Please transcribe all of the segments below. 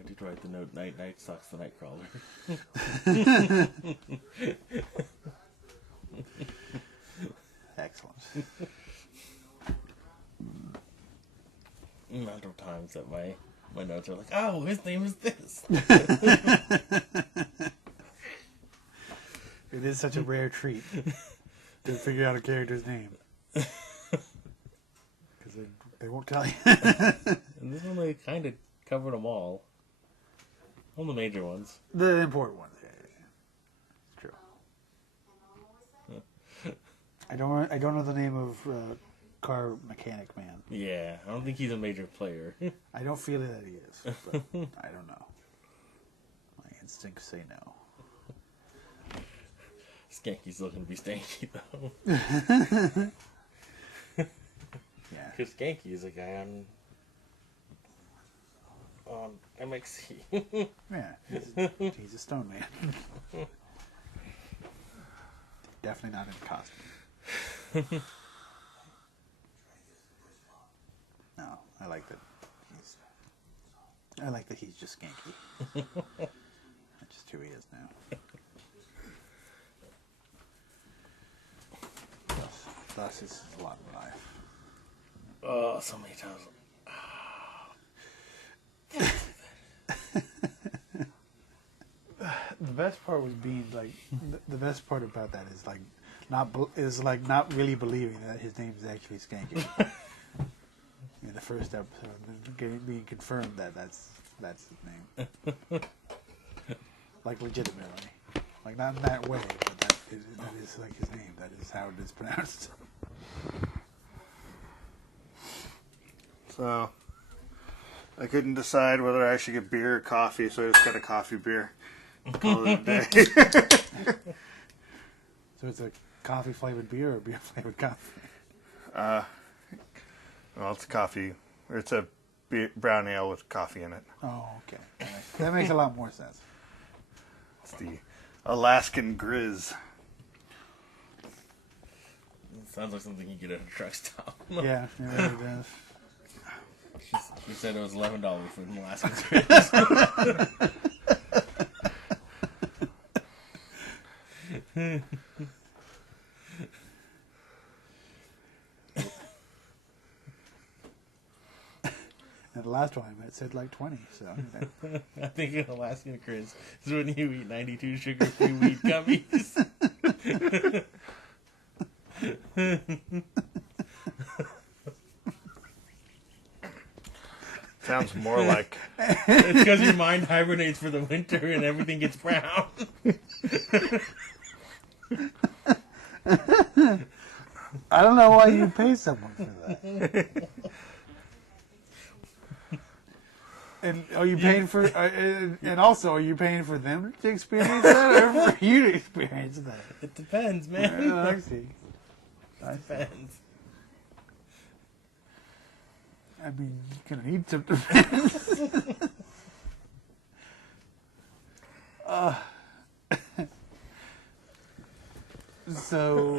I did write the note, Night sucks the Nightcrawler. Excellent. Amount of times that my notes are like, oh, his name is this. It is such a rare treat to figure out a character's name. Because they won't tell you. And this one, they kind of covered them all. All the major ones. The important ones, yeah. It's true. I don't know the name of Car Mechanic Man. Yeah, I don't think he's a major player. I don't feel that he is, but I don't know. My instincts say no. Skanky's still going to be Stanky, though. Yeah. Because Skanky is a guy on MXC. Yeah, he's a stone man. Definitely not in costume. No, I like that he's just Skanky. That's just who he is now. Thus is a lot of life. Oh, so many times. The best part was being like the best part about that is like not really believing that his name is actually Skanky. In the first episode, being confirmed that that's his name, like legitimately, like not in that way, but that is like his name. That is how it is pronounced. So I couldn't decide whether I should get beer or coffee, so I just got a coffee beer. Call it a day. So it's a coffee flavored beer or beer flavored coffee? Well, it's coffee. It's a brown ale with coffee in it. Oh, okay. That makes a lot more sense. It's the Alaskan Grizz. Sounds like something you get at a truck stop. Yeah, it really does. She said it was $11 for an Alaskan Grizz. And the last one it said like 20, so. I think an Alaskan Grizz is when you eat 92 sugar-free weed gummies. Sounds more like... It's because your mind hibernates for the winter and everything gets brown. I don't know why you pay someone for that. And are you paying for? And also, are you paying for them to experience that, or for you to experience that? It depends, man. I see. It depends. I mean, you're gonna need some defense. So.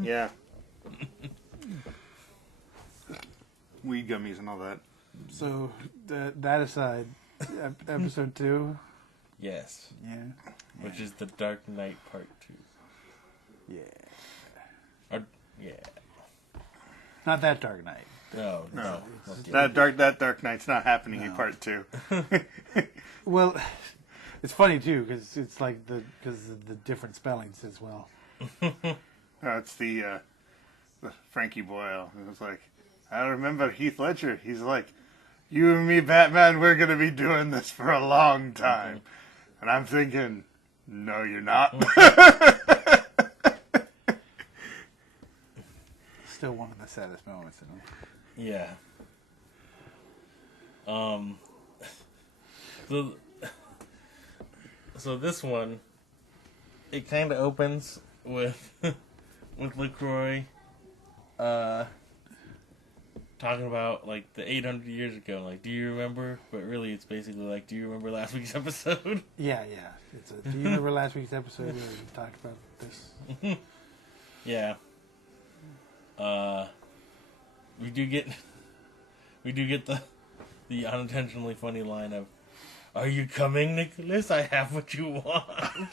Yeah. Weed gummies and all that. So that aside, episode 2. Yes. Yeah. Which is the Dark Knight Part 2. Yeah. Yeah. Not that Dark Knight. No. Okay. That Dark Knight's not happening in Part 2. Well, it's funny too because it's like because of the different spellings as well. It's the Frankie Boyle. It was like, I remember Heath Ledger. He's like, you and me, Batman, we're going to be doing this for a long time. And I'm thinking, no, you're not. Still one of the saddest moments in it. Yeah. So this one, it kind of opens with LaCroix talking about like the 800 years ago, like, do you remember? But really, it's basically like, do you remember last week's episode? Yeah. Do you remember last week's episode where we talked about this? Yeah. We do get the the unintentionally funny line of, "Are you coming, Nicholas? I have what you want."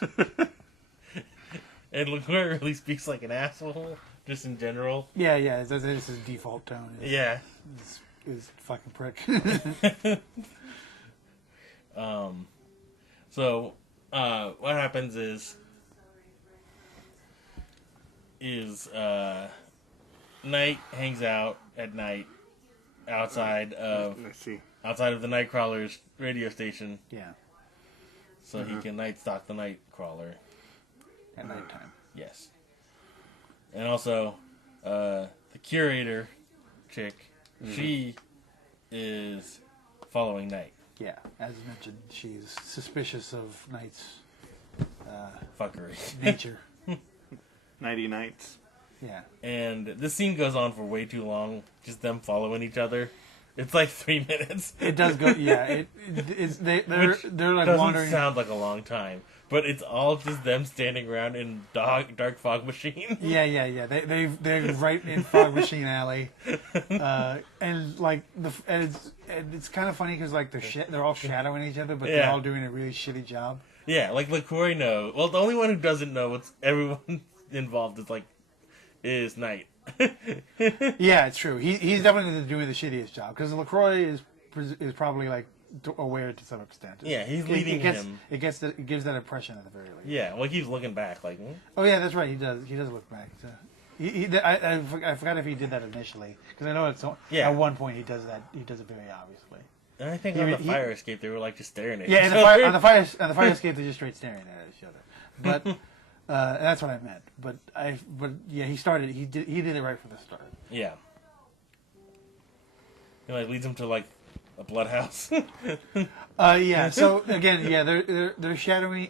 And LaCroix really speaks like an asshole, just in general. Yeah, this is his default tone. Yeah. Is fucking prick. So, what happens is Knight hangs out at night outside of the Nightcrawler's radio station. Yeah. So he can night stalk the Nightcrawler. At nighttime. Yes. And also, the curator chick, she is following Knight. Yeah, as mentioned, she's suspicious of Knight's Fuckery. nature. Nighty nights. Yeah. And this scene goes on for way too long, just them following each other. It's like 3 minutes. It does go, yeah. They're like doesn't wandering. Sound like a long time, but it's all just them standing around in dark fog machine. Yeah. They're right in Fog Machine Alley, and like it's kind of funny because like they're all shadowing each other, but they're all doing a really shitty job. Yeah, like LaCroix knows. Well, the only one who doesn't know what's everyone involved is Knight. Yeah, it's true. He's definitely doing the shittiest job because LaCroix is probably like aware to some extent. Yeah, he's leading him. It gives that impression at the very least. Yeah, well, he's looking back like. Oh yeah, that's right. He does look back. I forgot if he did that initially because I know at one point he does that. He does it very obviously. And I think on the fire escape they were like just staring at each other. Yeah, on the fire escape they're just straight staring at each other. But that's what I meant. But yeah, he did it right from the start. Yeah. He leads him to a blood house. Yeah. So again, yeah, they're shadowing.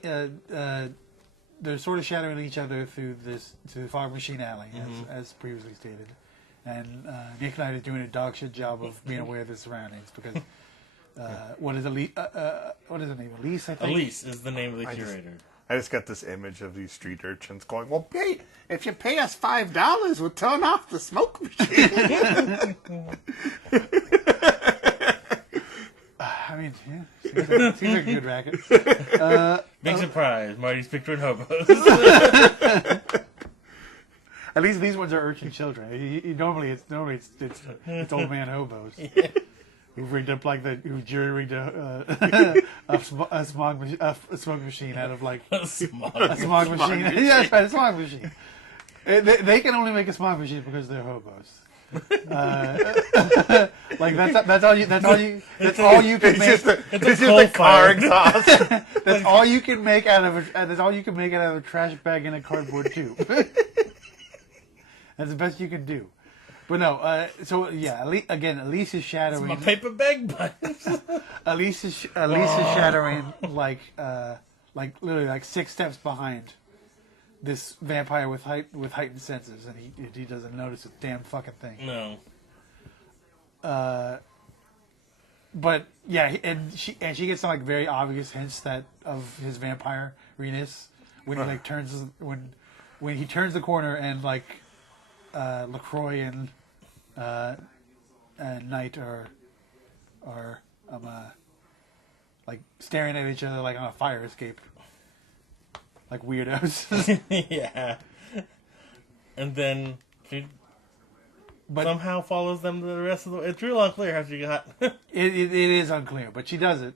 They're sort of shadowing each other through the Fog Machine Alley, as previously stated. And Nick Knight is doing a dog shit job of being aware of his surroundings because what is her name? Elise, I think. Elise is the name of the curator. I just got this image of these street urchins going, "Well, if you pay us $5, we'll turn off the smoke machine." I mean, yeah, seems like a good racket. Big surprise, Marty's picturing hobos. At least these ones are urchin children. Normally it's old man hobos. Yeah. Who rigged up who jury rigged a smoke machine out of a smog machine. Yeah, that's right, a smog machine. They can only make a smog machine because they're hobos. That's all you can make. It's just a car exhaust. That's all you can make out of a trash bag in a cardboard tube. That's the best you can do. But no, so yeah, Elise is shadowing. It's my paper bag buttons. Elise is shadowing literally 6 steps behind this vampire with heightened senses, and he doesn't notice a damn fucking thing. No. But yeah, and she gets some very obvious hints of his vampire-ness when he when he turns the corner and LaCroix and Knight are staring at each other on a fire escape, like weirdos. Yeah. And then she somehow follows them to the rest of the. It's real unclear how she got. It is unclear, but she does it.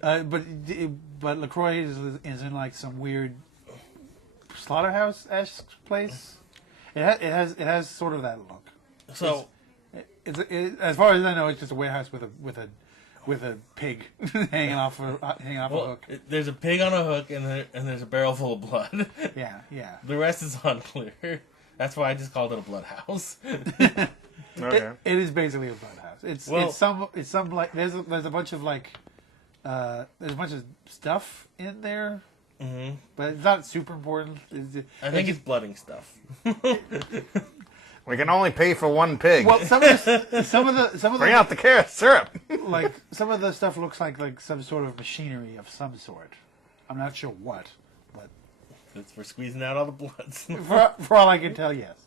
But LaCroix is in some weird slaughterhouse-esque place. It has sort of that look. So, it's as far as I know, it's just a warehouse with a pig hanging off a hook. There's a pig on a hook, and there's a barrel full of blood. Yeah. The rest is unclear. That's why I just called it a blood house. Okay. It is basically a blood house. There's a bunch of there's a bunch of stuff in there. Mm-hmm. But it's not super important. I think it's blooding stuff. We can only pay for one pig. Well, some of the bring out the carrot syrup. Some of the stuff looks like some sort of machinery of some sort. I'm not sure what, but it's for squeezing out all the bloods. for all I can tell, yes.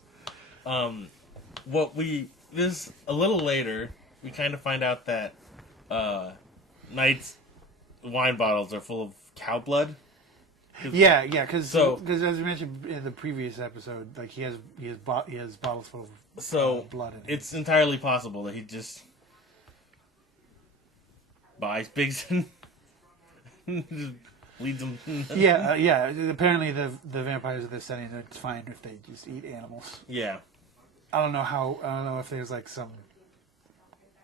This a little later, we kind of find out that Knight's wine bottles are full of cow blood. Yeah, because So- as we mentioned in the previous episode, like he has bottles full of So blood in it. it's entirely possible that he just buys pigs and just leads them. Yeah. Apparently, the vampires of this setting, it's fine if they just eat animals. Yeah. I don't know if there's like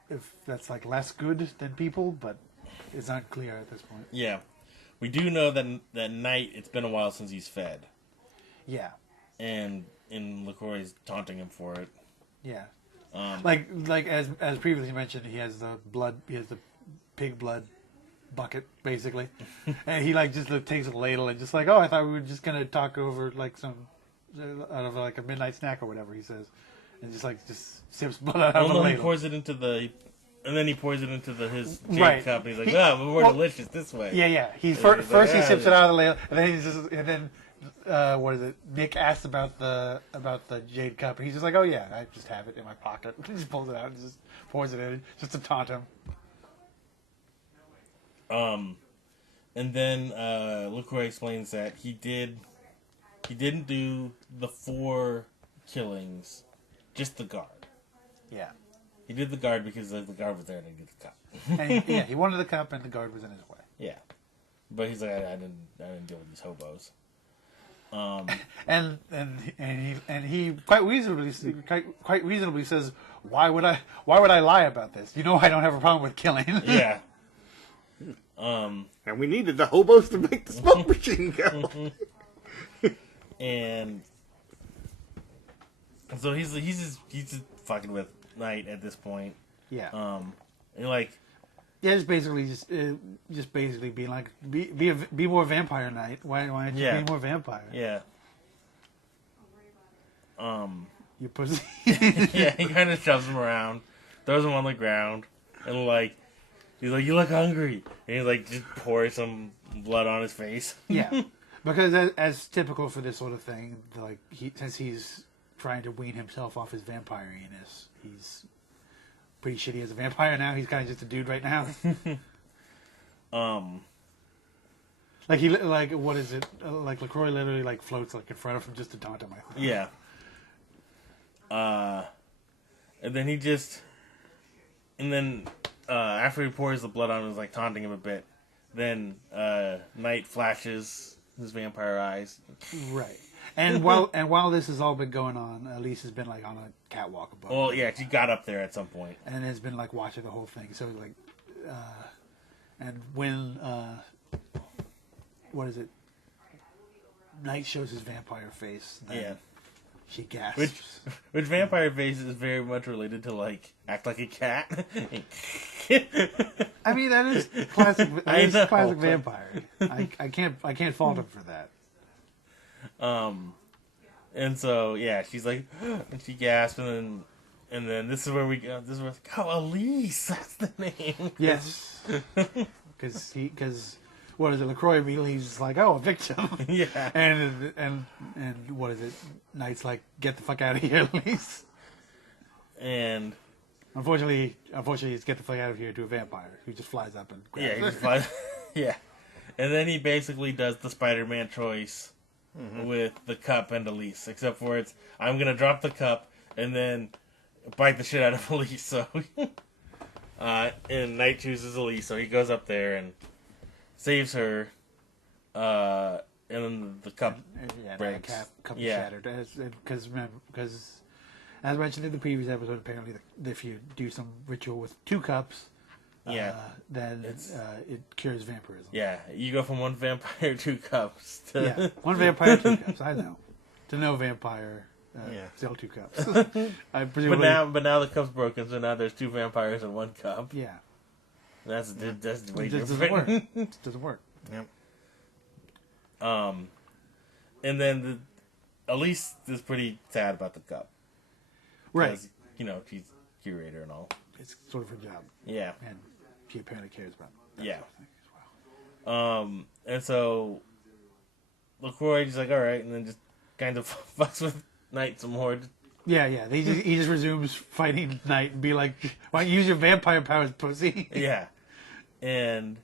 if that's like less good than people, but it's not clear at this point. Yeah. We do know that Knight, it's been a while since he's fed. Yeah, And LaCroix's taunting him for it. yeah. Um, Like as previously mentioned, he has the pig blood bucket basically, and he like just takes a ladle and just like, oh, I thought we were just gonna talk over like some out of like a midnight snack or whatever he says, and just sips blood out of the he ladle. pours it into and then he pours it into his jade Right. cup, and he's like, He- more well, delicious this way. Yeah. He he's first like, he "Ah, sips it out of the ladle, and then what is it? Nick asks about the jade cup, and he's just like, oh yeah, I just have it in my pocket. He just pulls it out and just pours it in, just to taunt him. And then LaCroix explains that he didn't do the 4 killings, just the guard. Yeah. He did the guard because the guard was there and he did the cup. And he wanted the cup, and the guard was in his way. Yeah, but he's like, I didn't deal with these hobos. And he quite reasonably says, why would I lie about this? You know, I don't have a problem with killing. Yeah. And we needed the hobos to make the smoke machine go. And so he's just fucking with Knight at this point. Yeah. And like, Yeah, just basically being like, be more vampire Knight. Why don't you be more vampire? yeah. You pussy. Yeah, he kind of shoves him around, throws him on the ground, and like, he's like, you look hungry. And he like just pours some blood on his face. Yeah, because as typical for this sort of thing, like since he's trying to wean himself off his vampire-ness, he's pretty shitty as a vampire now. He's kind of just a dude right now. Like what is it? Like LaCroix literally like floats like in front of him just to taunt him. I think. Yeah. And then after he pours the blood on him, is like taunting him a bit. Then Knight flashes his vampire eyes. Right. And while this has all been going on, Elise has been like on a catwalk above. Well, yeah, she got up there at some point. And has been like watching the whole thing. So like, and when what is it? Knight shows his vampire face. Then Yeah. she gasps. Which vampire face is very much related to like act like a cat. I mean, that is classic. That is know. classic vampire. I can't fault him for that. And so yeah, she's like, and she gasps, and then this is where we go. This is where it's like, oh, Elise, that's the name. Yes, because what is it? LaCroix immediately he's just like, oh, a victim. Yeah. And what is it? Knight's like, get the fuck out of here, Elise. And Unfortunately, it's get the fuck out of here to a vampire who just flies up and grabs yeah, he her. just flies. Yeah, and then he basically does the Spider-Man choice with the cup and Elise, except for I'm gonna drop the cup and then bite the shit out of Elise. So, and Knight chooses Elise, so he goes up there and saves her. And then the cup breaks. Cup Yeah. shattered. Because as mentioned in the previous episode, apparently if you do some ritual with 2 cups, Yeah. then it cures vampirism. Yeah, you go from 1 vampire 2 cups to Yeah, 1 vampire, 2 cups. I know. To no vampire, still 2 cups. I presumably. but now the cup's broken, so now there's 2 vampires in 1 cup. Yeah, That's way it just doesn't different. work. It doesn't work. Yep. And then Elise is pretty sad about the cup. Right. 'Cause, she's curator and all. It's sort of her job, Yeah. and she apparently cares about that Yeah. sort of thing as well. And so LaCroix is like, all right, and then just kind of fucks with Knight some more, Yeah. He just resumes fighting Knight and be like, "Why don't you use your vampire powers, pussy?" Yeah, and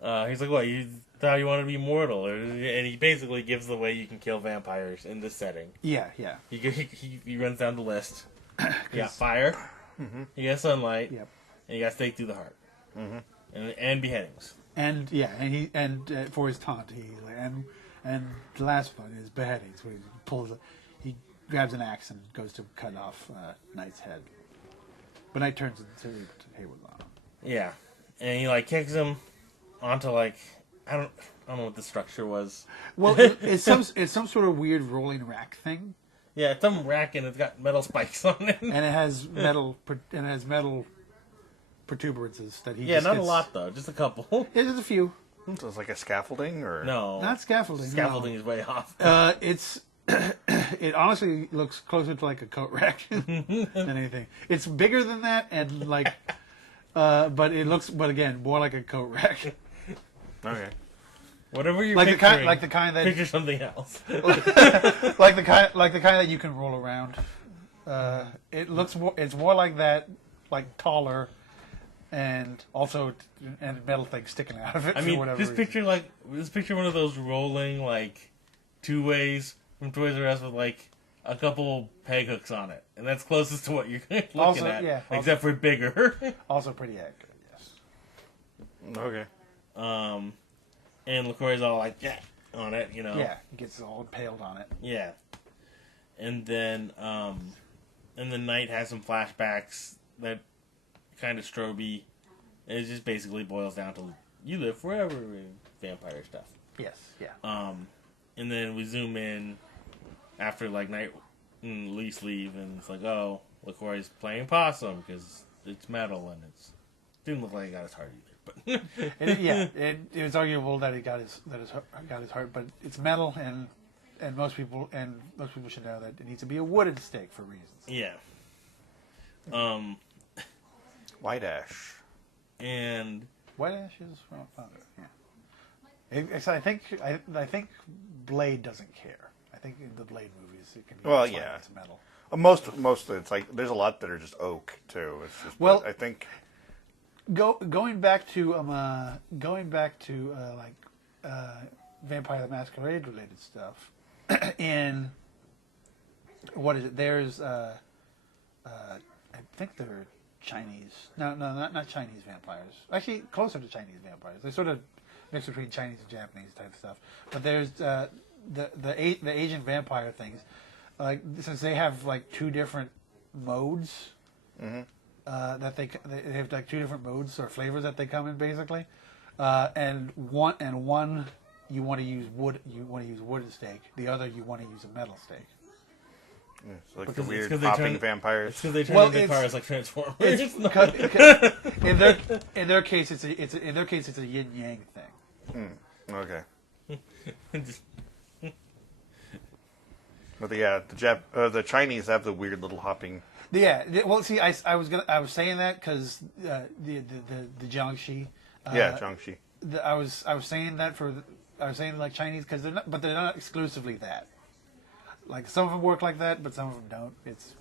he's like, "What? You thought you wanted to be mortal?" And he basically gives the way you can kill vampires in this setting. Yeah. He runs down the list. You got fire. You got sunlight. Yep. And you got stake through the heart. And beheadings. And for his taunt, and the last one is beheadings, where he grabs an axe and goes to cut off Knight's head, but Knight turns into Hayward Law. Yeah, and he kicks him onto I don't know what the structure was. Well, it's some sort of weird rolling rack thing. Yeah, it's some rack and it's got metal spikes on it. And it has metal protuberances that he. Yeah, not a lot though, just a couple. Yeah, just a few. So it's like a scaffolding, or no? Not scaffolding. Scaffolding is way off. It honestly looks closer to like a coat rack than anything. It's bigger than that, and but it looks, but again, more like a coat rack. Okay. Whatever you're like picturing, the kind that picture something else. like the kind that you can roll around. It looks more. It's more like that, like taller, and also metal things sticking out of it. I mean, whatever just picture one of those rolling two ways from Toys R Us with a couple peg hooks on it, and that's closest to what you're looking at. Yeah, except for bigger. Also pretty accurate. Yes. okay. And LaCroix's all on it, Yeah, he gets all impaled on it. Yeah. And then Knight has some flashbacks that kind of strobe-y. And it just basically boils down to you live forever and vampire stuff. Yes, yeah. And then we zoom in after Knight and Lee leave, and it's LaCroix's playing possum because it's metal and it didn't look like he got his heart either. But it was arguable that he got his heart, but it's metal, and most people should know that it needs to be a wooden stake for reasons. Yeah. White ash. And White ash is from yeah. I think Blade doesn't care. I think in the Blade movies it can be it's metal. Most of it's there's a lot that are just oak too. It's just, I think. Going back to Vampire the Masquerade related stuff, and what is it? There's I think they're Chinese. No, not Chinese vampires. Actually, closer to Chinese vampires. They sort of mix between Chinese and Japanese type stuff. But there's the Asian vampire things. Since they have two different modes. Mm-hmm. That they have two different modes or flavors that they come in basically, and one you want to use wood. You want to use a wooden stake. The other you want to use a metal stake. Yeah, it's the weird hopping vampires. It's because they turn into cars like Transformers. In their case, it's a yin yang thing. Okay. But the Chinese have the weird little hopping. Yeah, well, see, I was saying that because the Jiangxi. Jiangxi. I was saying that Chinese because they're not exclusively that. Some of them work like that, but some of them don't. It's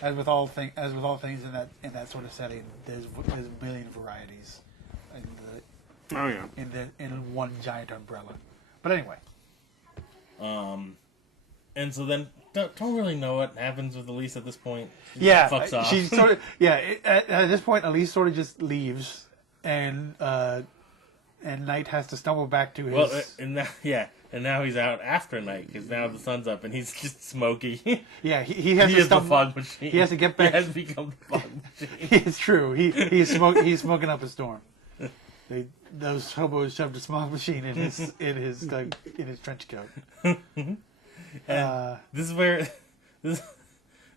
as with all things in that sort of setting. There's a million varieties. In one giant umbrella. But anyway. And so then, don't really know what happens with Elise at this point. Fucks off. She sort of at this point, Elise sort of just leaves, and Knight has to stumble back to his. And now he's out after night because now the sun's up and he's just smoky. Yeah, he has to stumble. The fog machine. He has to get back. He has become the fog machine. It's true. He's smoking up a storm. Those hobos shoved a smoke machine in his trench coat. This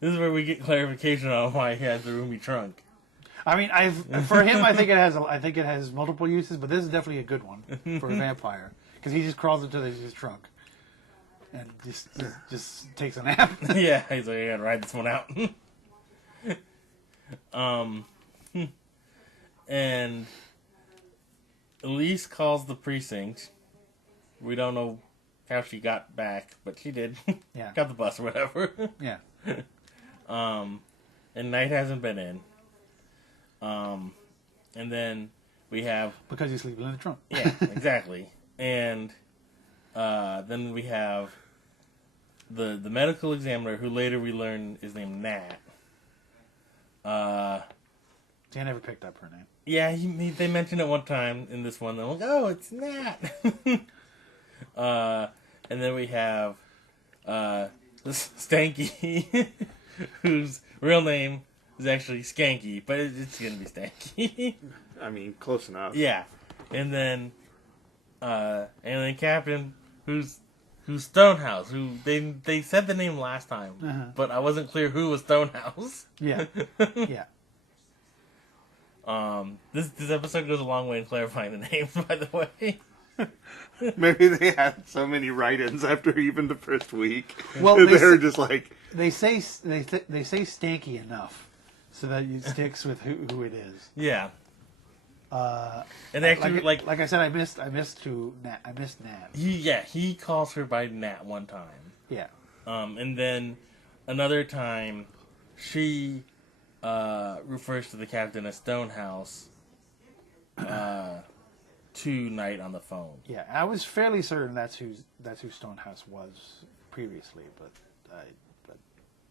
is where we get clarification on why he has the roomy trunk. I mean, for him, I think it has multiple uses, but this is definitely a good one for a vampire because he just crawls into his trunk and just takes a nap. Yeah, he's like, I gotta ride this one out. And Elise calls the precinct. We don't know how she got back, but she did. Yeah. Got the bus or whatever. Yeah. And Knight hasn't been in. And then we have... Because he's sleeping in the trunk. Yeah, exactly. And then we have the medical examiner, who later we learn is named Nat. See, I never picked up her name. Yeah, they mentioned it one time in this one. They're like, oh, it's Nat. And then we have this Stanky, whose real name is actually Skanky, but it's going to be Stanky. I mean, close enough. Yeah. And then Captain, who's Stonehouse, who they said the name last time, but I wasn't clear who was Stonehouse. Yeah. Yeah. This episode goes a long way in clarifying the names, by the way. Maybe they had so many write-ins after even the first week. Well, they're just like... They say Stanky enough so that it sticks with who it is. Yeah. And actually, like I said, I missed Nat. He calls her by Nat one time. Yeah. And then another time, she refers to the captain as Stonehouse to Knight on the phone. Yeah, I was fairly certain that's who Stonehouse was previously, but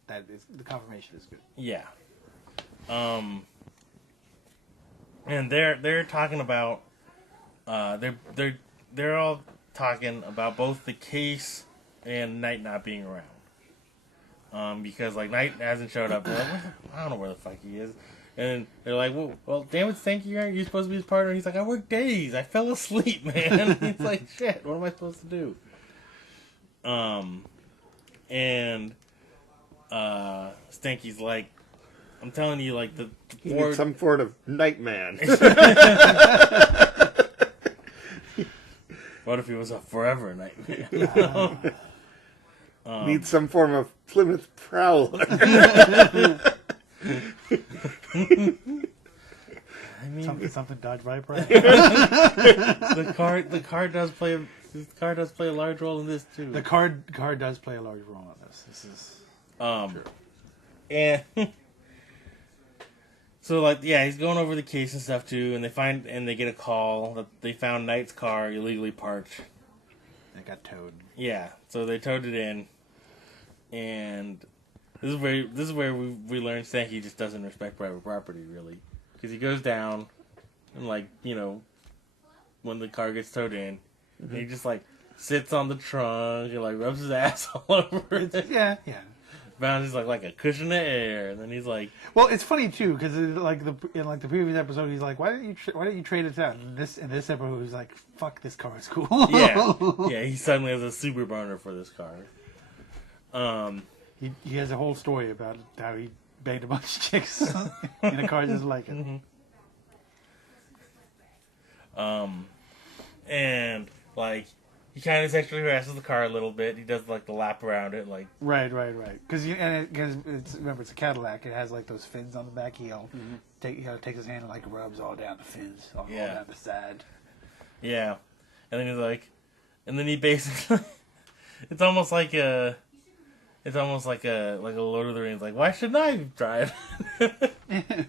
that is, the confirmation is good. Yeah. And they're talking about they're all talking about both the case and Knight not being around. Because like Knight hasn't showed up. They're like, I don't know where the fuck he is. And they're like, well, damn it, Stanky, aren't you supposed to be his partner? He's like, I work days. I fell asleep, man. He's like, shit, what am I supposed to do? And Stanky's like, I'm telling you, like, the He some sort of nightman. What if he was a forever nightmare? Needs some form of Plymouth Prowler. I mean, something Dodge Viper. the car does play a large role in this too. The car does play a large role in this. This is true. And so like he's going over the case and stuff too, and they get a call that they found Knight's car illegally parked. It got towed. Yeah, so they towed it in, and this is where we learn Stanky just doesn't respect private property really, because he goes down and when the car gets towed in, and he just sits on the trunk and rubs his ass all over it. Yeah. Bounces like a cushion of air, and then he's like, well, it's funny too because in the previous episode he's like, why didn't you trade it out? And in this episode he's like, fuck, this car is cool. yeah. He suddenly has a super boner for this car. He has a whole story about how he banged a bunch of chicks in a car just like it. And he kind of sexually harasses the car a little bit. He does the lap around it, Right. Because remember it's a Cadillac. It has those fins on the back. He'll takes his hand and rubs all down the fins, all down the side. Yeah, and then he's like, and then he basically, it's almost like a Lord of the Rings. Why shouldn't I drive? It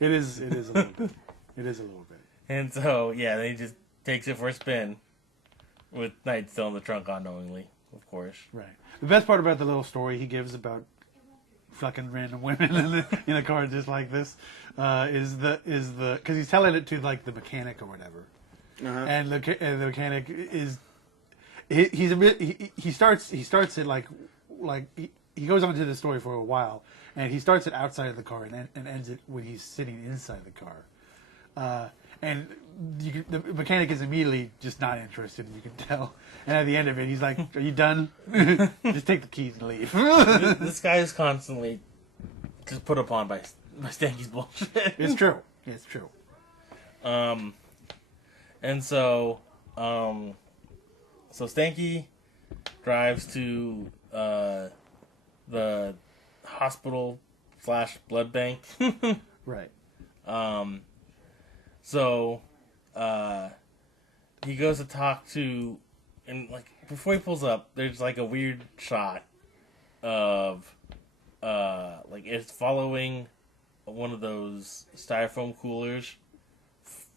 is a little bit. It is a little bit. And so then he just takes it for a spin. With Knight still in the trunk unknowingly, of course. Right. The best part about the little story he gives about fucking random women in the car just like this is because he's telling it to the mechanic or whatever, and the mechanic is he starts it he goes on to the story for a while, and he starts it outside of the car and ends it when he's sitting inside the car. And the mechanic is immediately just not interested, you can tell. And at the end of it, he's like, are you done? Just take the keys and leave. This guy is constantly just put upon by Stanky's bullshit. It's true. And so Stanky drives to the hospital / blood bank. Right. So, he goes to talk to, and before he pulls up, there's a weird shot of like it's following one of those styrofoam coolers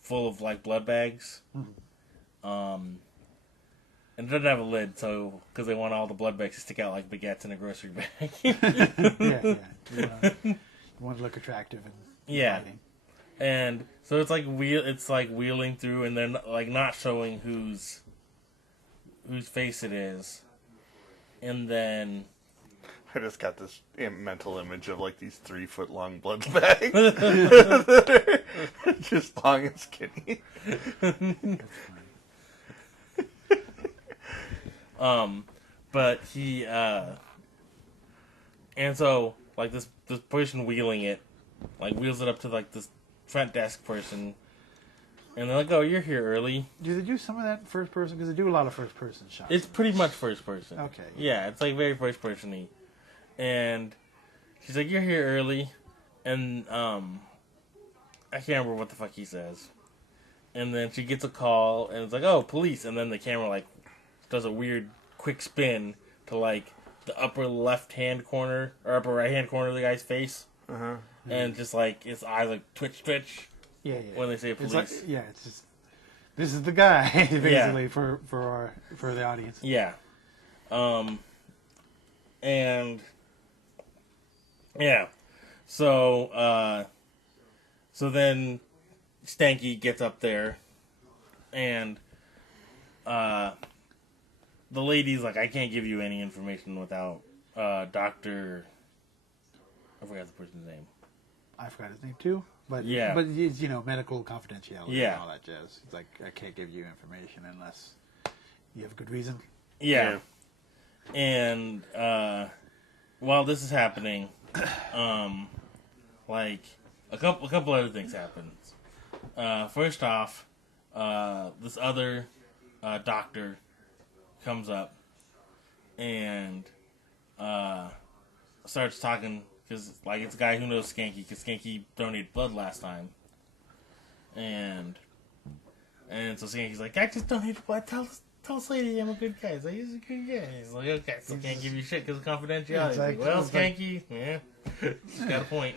full of like blood bags. And it doesn't have a lid, so because they want all the blood bags to stick out like baguettes in a grocery bag. Yeah. You want to look attractive and inviting. And so it's like wheeling through, and they're like not showing whose face it is, and then I just got this mental image of like these 3-foot-long blood bags, just long and skinny. But he and so like this person wheeling it, like wheels it up to like this front desk person, and they're like, "Oh, you're here early." Do they do some of that first person? Because they do a lot of first person shots. It's pretty much first person. Okay. Yeah, it's like very first person-y. And she's like, "You're here early," and I can't remember what the fuck he says. And then she gets a call, and it's like, "Oh, police!" And then the camera like does a weird quick spin to like the upper left hand corner or upper right hand corner of the guy's face, and just like his eyes like twitch. Yeah. When they say police, it's like, it's just this is the guy basically for the audience. Yeah. And yeah. So then Stanky gets up there, and the lady's like, "I can't give you any information without Dr. I forgot the person's name. I forgot his name too. But Yeah. but it's, medical confidentiality Yeah. and all that jazz. It's like I can't give you information unless you have a good reason. Yeah. And while this is happening, like a couple other things happen. First off, this other doctor comes up and starts talking, because like it's a guy who knows Skanky, because Skanky donated blood last time, and so Skanky's like, "I just donated blood. Tell this lady I'm a good guy." He's like, "He's a good guy." He's like, "Okay, so can't give you shit because of confidentiality." It's like- well, it's like- Skanky, yeah, she's got a point.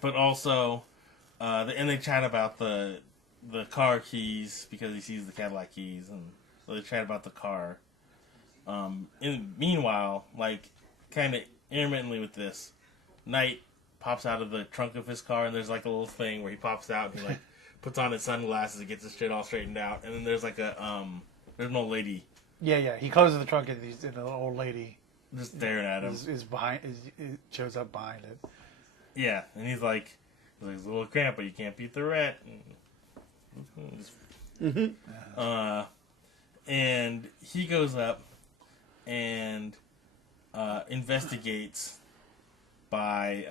But also, and they chat about the car keys, because he sees the Cadillac keys, and so they chat about the car. Meanwhile, like, kind of intermittently with this, Knight pops out of the trunk of his car, and there's like a little thing where he pops out and he like puts on his sunglasses and gets his shit all straightened out, and then there's like there's an old lady Yeah. He closes the trunk and an old lady just staring at him. is behind. It shows up behind it. Yeah, and he's like, "It's a little cramped, but you can't beat the rat." And he goes up and investigates by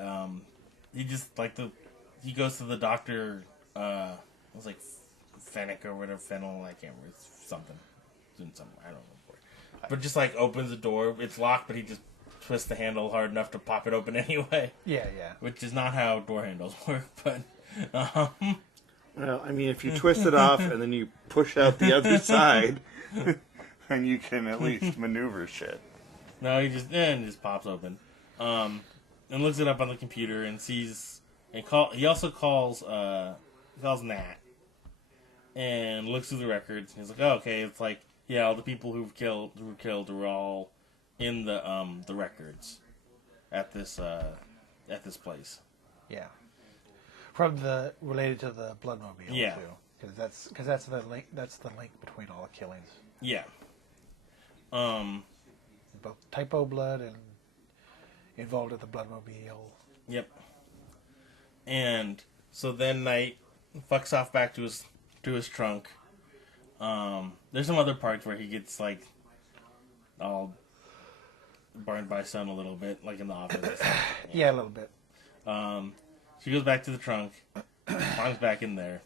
he goes to the doctor. It was like Fennec or whatever, Fennel. I can't remember. It's something. It's in some. I don't know. But just like opens the door. It's locked, but he just twists the handle hard enough to pop it open anyway. Yeah. Which is not how door handles work, but. Well, I mean, if you twist it off and then you push out the other side, then you can at least maneuver shit. No, he just pops open, and looks it up on the computer and sees and he also calls Nat and looks through the records. And he's like, "Oh, okay, it's like all the people who were killed were all in the records at this place." Yeah. Related to the Bloodmobile. Yeah. too, because that's the link. That's the link between all the killings. Yeah. Both typo blood and involved with the Bloodmobile. Yep. And so then Knight fucks off back to his trunk. There's some other parts where he gets like all burned by sun a little bit, like in the office. Yeah, a little bit. She goes back to the trunk. Climbs back in there.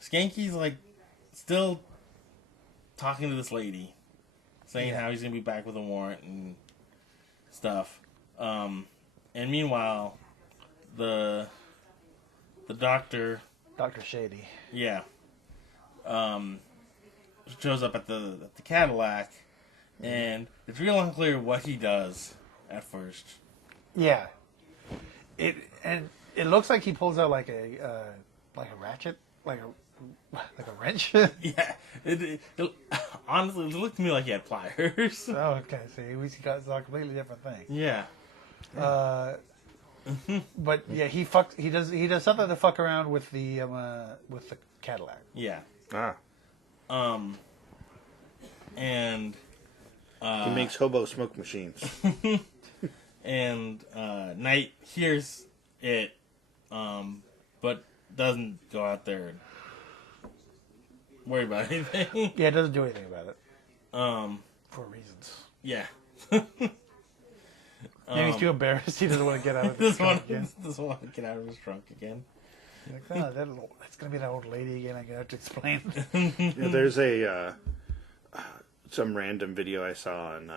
Skanky's like still talking to this lady, saying how he's gonna be back with a warrant and stuff. And meanwhile, the doctor, Dr. Shady. yeah, shows up at the Cadillac, and it's real unclear what he does at first. Yeah. It looks like he pulls out like a ratchet, like a wrench. Yeah, it honestly it looked to me like he had pliers. Oh, okay. See, we got a completely different thing. Yeah. But yeah, he does something to fuck around with the Cadillac. Yeah. Ah. And He makes Hobo Smoke Machines. and Knight hears it, but doesn't go out there and worry about anything. Yeah, it doesn't do anything about it. For reasons. Yeah. Maybe he's too embarrassed. He doesn't want to get out of his trunk again. Doesn't want to get out of his trunk again. Like, oh, that's going to be that old lady again. I'm going to have to explain. Yeah, there's a some random video I saw on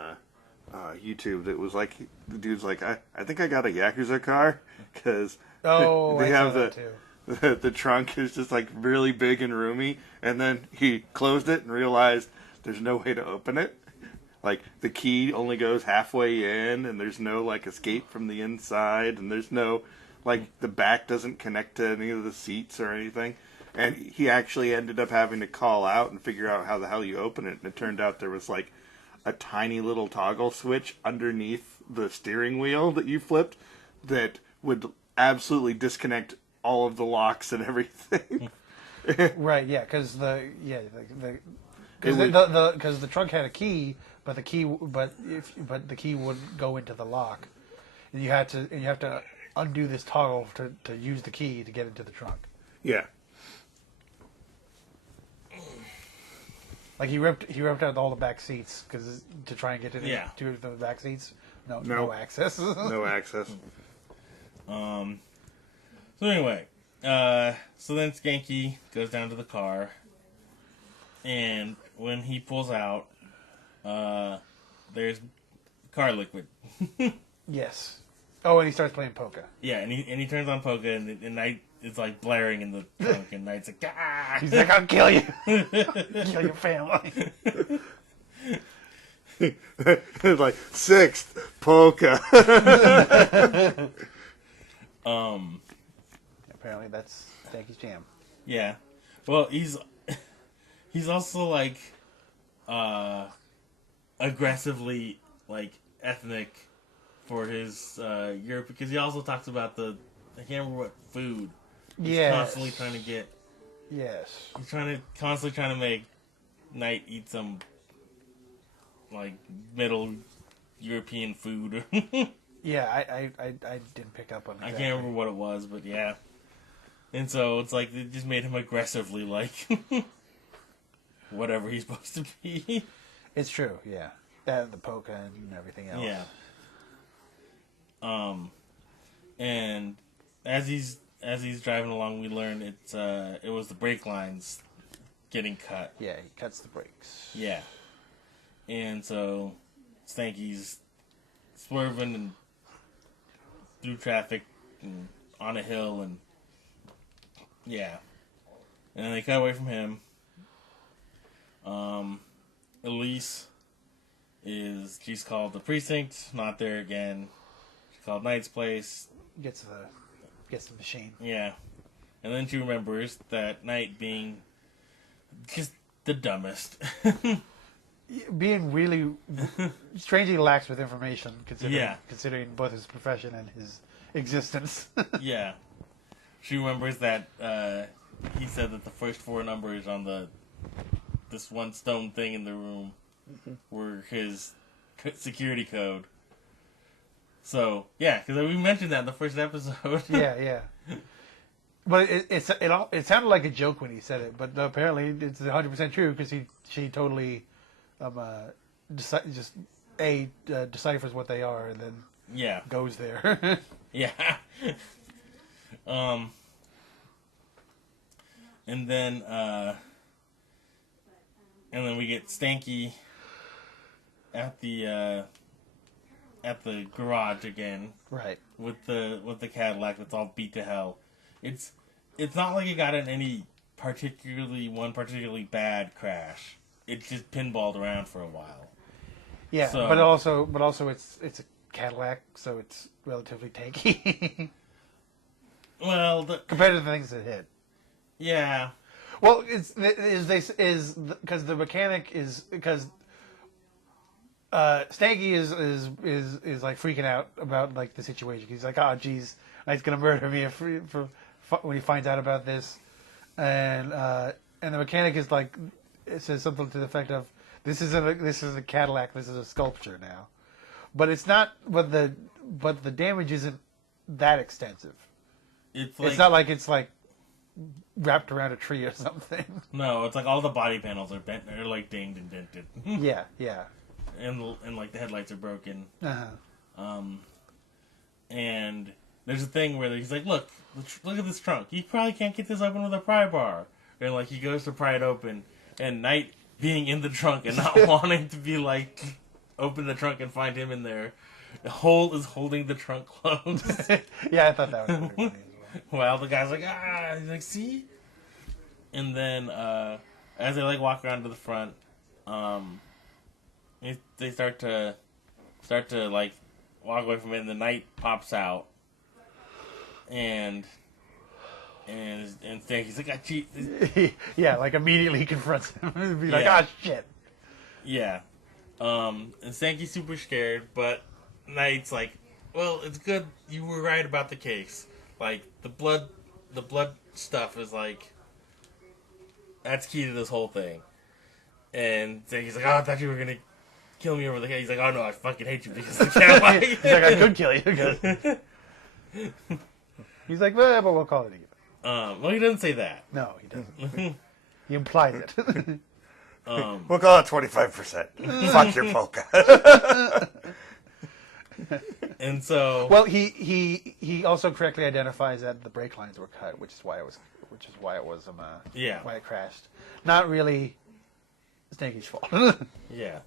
YouTube that was like, the dude's like, I think I got a Yakuza car, because they have the trunk is just like really big and roomy, and then he closed it and realized there's no way to open it. Like, the key only goes halfway in, and there's no, like, escape from the inside, and there's no, like, the back doesn't connect to any of the seats or anything. And he actually ended up having to call out and figure out how the hell you open it, and it turned out there was, like, a tiny little toggle switch underneath the steering wheel that you flipped that would absolutely disconnect all of the locks and everything. Right, yeah, because the trunk had a key, but the key would go into the lock, and you have to undo this toggle to use the key to get into the trunk. Yeah. Like he ripped out all the back seats to try and get to the back seats. No access. No access. So anyway, so then Skanky goes down to the car, and when he pulls out, there's car liquid. Yes. Oh, and he starts playing polka. Yeah, and he turns on polka, and Knight is like blaring in the trunk, and Knight's like, ah! He's like, I'll kill you. Kill your family. Like, sixth polka. Apparently that's Stanky's jam. Yeah. Well, he's also like aggressively like ethnic for his Europe, because he also talks about I can't remember what food. He's constantly trying to get. Yes. He's constantly trying to make Knight eat some like Middle European food. Yeah, I didn't pick up on it. I can't remember what it was, but yeah. And so it's like it just made him aggressively like whatever he's supposed to be. It's true, yeah. That the polka and everything else. Yeah. And as he's driving along, we learn it was the brake lines getting cut. Yeah, he cuts the brakes. Yeah. And so Stanky's swerving and through traffic and on a hill, and yeah. And then they cut away from him. Elise she's called the precinct, not there again. She called Knight's place. Gets the machine. Yeah. And then she remembers that Knight being just the dumbest. Being really strangely lax with information, considering both his profession and his existence. Yeah. She remembers that he said that the first four numbers on this one stone thing in the room were his security code. So, yeah, because we mentioned that in the first episode. Yeah. But it sounded like a joke when he said it, but apparently it's 100% true, because she totally deciphers what they are and then goes there. Yeah. And then we get Stanky at the garage again. Right. With the Cadillac that's all beat to hell. It's not like it got in any particularly bad crash. It just pinballed around for a while. Yeah, So, but also it's a Cadillac, so it's relatively tanky well, compared to the things that hit. yeah. Well, because the mechanic is because Stanky is like freaking out about like the situation. He's like, oh geez, Knight's gonna murder me when he finds out about this, and the mechanic is like, it says something to the effect of, this is a Cadillac, this is a sculpture now, but it's not. But the damage isn't that extensive. It's not like it's like wrapped around a tree or something. No, it's like all the body panels are bent. They're like dinged and dented. Yeah. And like the headlights are broken. Uh-huh. And there's a thing where he's like, look at this trunk. You probably can't get this open with a pry bar. And like he goes to pry it open, and Knight being in the trunk and not wanting to be like open the trunk and find him in there, is holding the trunk closed. Yeah, I thought that was pretty funny. Well, the guy's like, he's like, see? And then, as they, like, walk around to the front, they start to, like, walk away from it, and the Knight pops out, and Stanky's like, I cheat. Yeah, like, immediately confronts him, and be like, Yeah. shit. Yeah. And Stanky's super scared, but Knight's like, well, it's good you were right about the case. Like, the blood stuff is, like, that's key to this whole thing. And he's like, oh, I thought you were going to kill me over the head. He's like, oh, no, I fucking hate you because I can't lie. He's like, I could kill you. He's like, well, but we'll call it even. Well, he doesn't say that. No, he doesn't. He implies it. We'll call it 25%. Fuck your polka. And so, well, he also correctly identifies that the brake lines were cut, which is why it was why it crashed. Not really Stanky's fault. Yeah.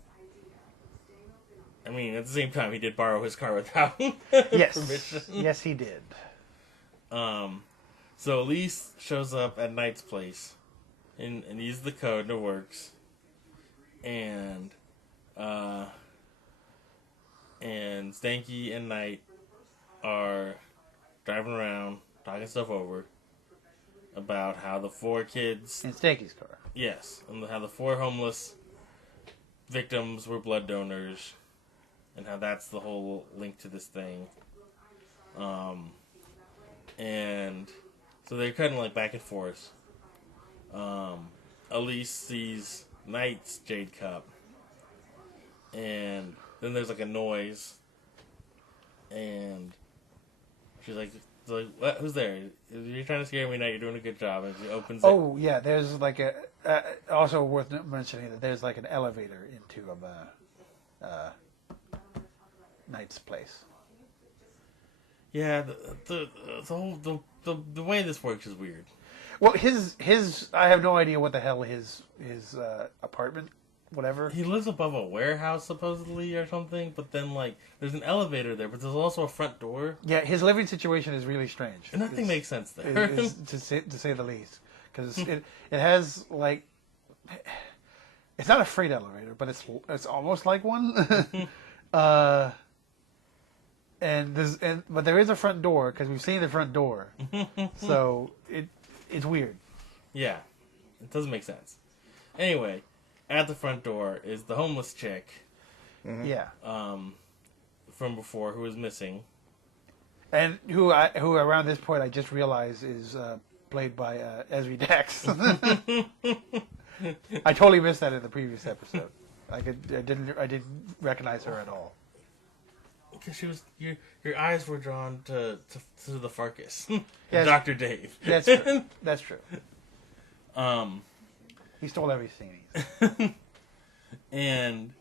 I mean, at the same time, he did borrow his car without Yes. permission. Yes, he did. So Elise shows up at Knight's place and uses the code and it works. And Stanky and Knight are driving around, talking stuff over about how the 4 kids... In Stanky's car. Yes, and how the 4 homeless victims were blood donors, and how that's the whole link to this thing. And so they're kind of like back and forth. Elise sees Knight's jade cup, and then there's like a noise, and she's like, what? Who's there? You're trying to scare me, Knight. You're doing a good job. And she opens it. Oh, yeah, there's like also worth mentioning that there's like an elevator into Knight's place. Yeah, the way this works is weird. Well, his I have no idea what the hell his apartment, whatever. He lives above a warehouse supposedly or something, but then like there's an elevator there, but there's also a front door. Yeah, his living situation is really strange. And nothing makes sense there. To say the least, because it has like, it's not a freight elevator, but it's almost like one. But there is a front door because we've seen the front door, so it's weird. Yeah, it doesn't make sense. Anyway, at the front door is the homeless chick. Mm-hmm. Yeah. From before, who was missing, and who around this point I just realized is played by Esri Dax. I totally missed that in the previous episode. I didn't recognize her at all. Because she was your eyes were drawn to the Farkas, Yes. Dr. Dave. That's true. That's true. He stole everything. And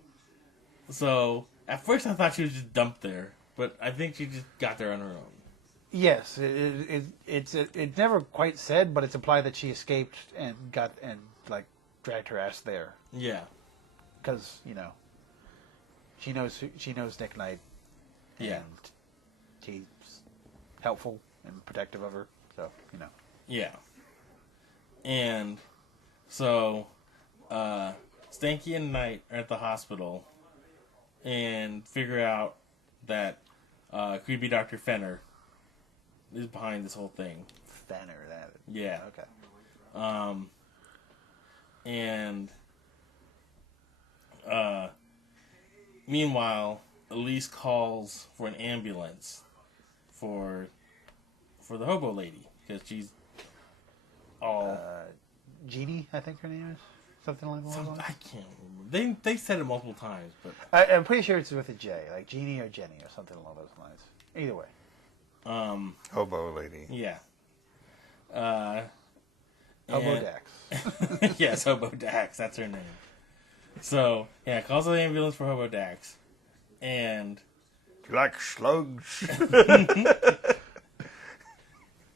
so at first I thought she was just dumped there, but I think she just got there on her own. Yes, it's never quite said, but it's implied that she escaped and dragged her ass there. Yeah, because she knows Nick Knight. Yeah, and he's helpful and protective of her. So Yeah, And so Stanky and Knight are at the hospital and figure out that creepy Dr. Fenner is behind this whole thing. Fenner, that. Yeah. Okay. And meanwhile, Elise calls for an ambulance for the hobo lady because she's all Jeannie, I think her name is. Something like that. I can't remember. They said it multiple times, but I'm pretty sure it's with a J, like Jeannie or Jenny or something along those lines. Either way. Hobo lady. Yeah. Hobo Dax. Yes, Hobo Dax. That's her name. So, yeah, calls the ambulance for Hobo Dax. And... Like slugs.